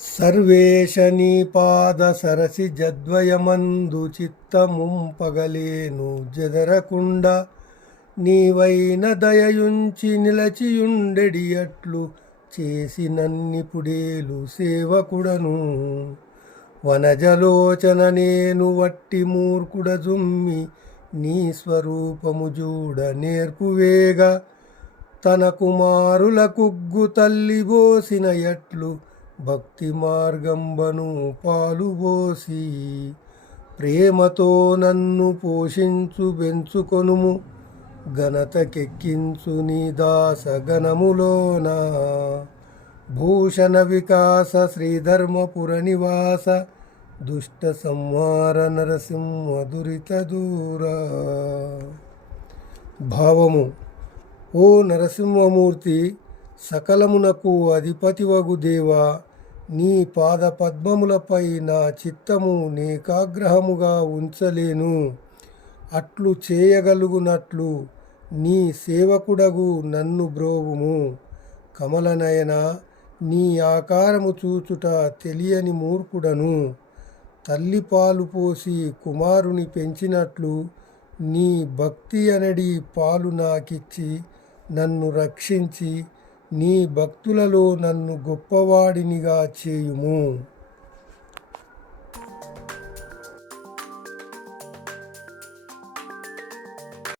సర్వేశ నీ పాద సరసి జద్వయమందు చిత్తముంపగలేను జదరకుండ నీవైన దయయుంచి నిలచియుండెడి అట్లు చేసి నన్నిపుడేలు సేవకుడను వనజలోచన నేను వట్టి మూర్ఖుడ జుమ్మి నీ స్వరూపము జూడ నేర్పువేగ తన కుమారుల కుగ్గు తల్లిబోసిన ఎట్లు భక్తి మార్గంబను పాలుబోసి ప్రేమతో నన్ను పోషించు బెంచుకొనుము ఘనతకెక్కించు నీ దాస గణములోన భూషణ వికాస శ్రీధర్మపుర నివాస దుష్ట సంహార నరసింహ దురిత దూర. భావము: ఓ నరసింహమూర్తి, సకలమునకు అధిపతివగు దేవా, నీ పాద పద్మములపై నా చిత్తము నేకాగ్రహముగా ఉంచలేను. అట్లు చేయగలుగునట్లు నీ సేవకుడగు నన్ను బ్రోవుము. కమలనయన, నీ ఆకారము చూచుట తెలియని మూర్ఖుడను. తల్లి పాలు పోసి కుమారుని పెంచినట్లు నీ భక్తి అనడి పాలు నాకిచ్చి నన్ను రక్షించి నీ భక్తులలో నన్ను గొప్పవాడినిగా చేయుము.